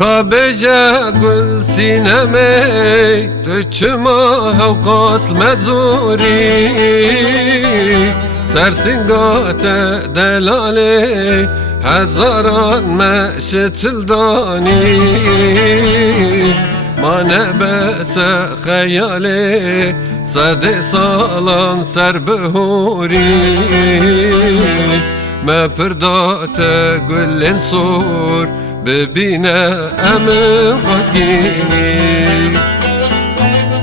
كابجا قل سينمي دچما هوقاس مزوري سرسنگات دلالي هزاران مشتل داني ما نبس خيالي صد سالان سر بهوري ما پردات گل سور ببینه امن خواستگینی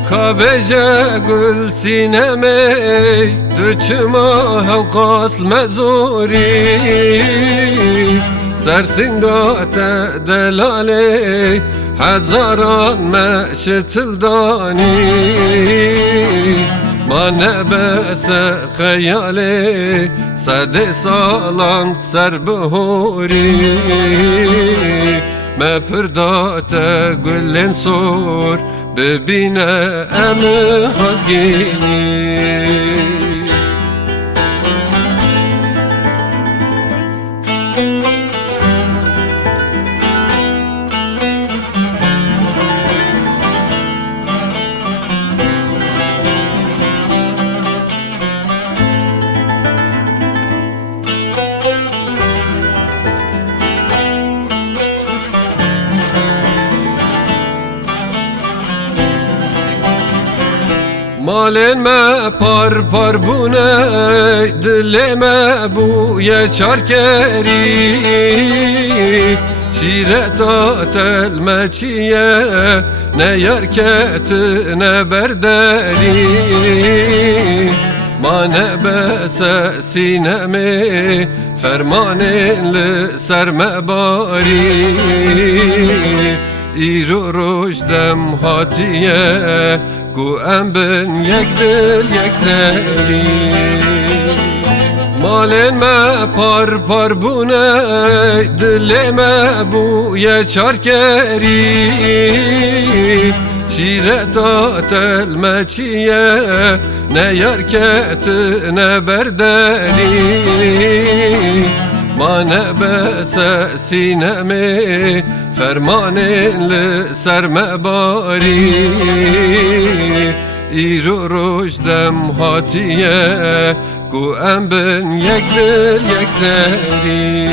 کابجه گل سینمی دوچما هوقاس مزوری سرسنگات دلالی هزاران مشتل دانی ما نبس خیالی صد سالان سر بهوری ما پردات گلن سور ببینه ام خواستگینی مالن ما پر پر بونه دل ما بوی چارکری شیرتا تلمه چیه نه یارکت نه برداری ما نبس سینمی فرمان لسر مباری ایرو روشدم هاتیه گو ام بن یک دل یک سری مالن ما پر پر بونه دل ما بوی چارکری شیرتا تلمه چیه نه یارکت نه برداری ما نبس سینمی فرمان لسر مباری ایرو روشدم هاتیه گو ام بن یک دل یک سری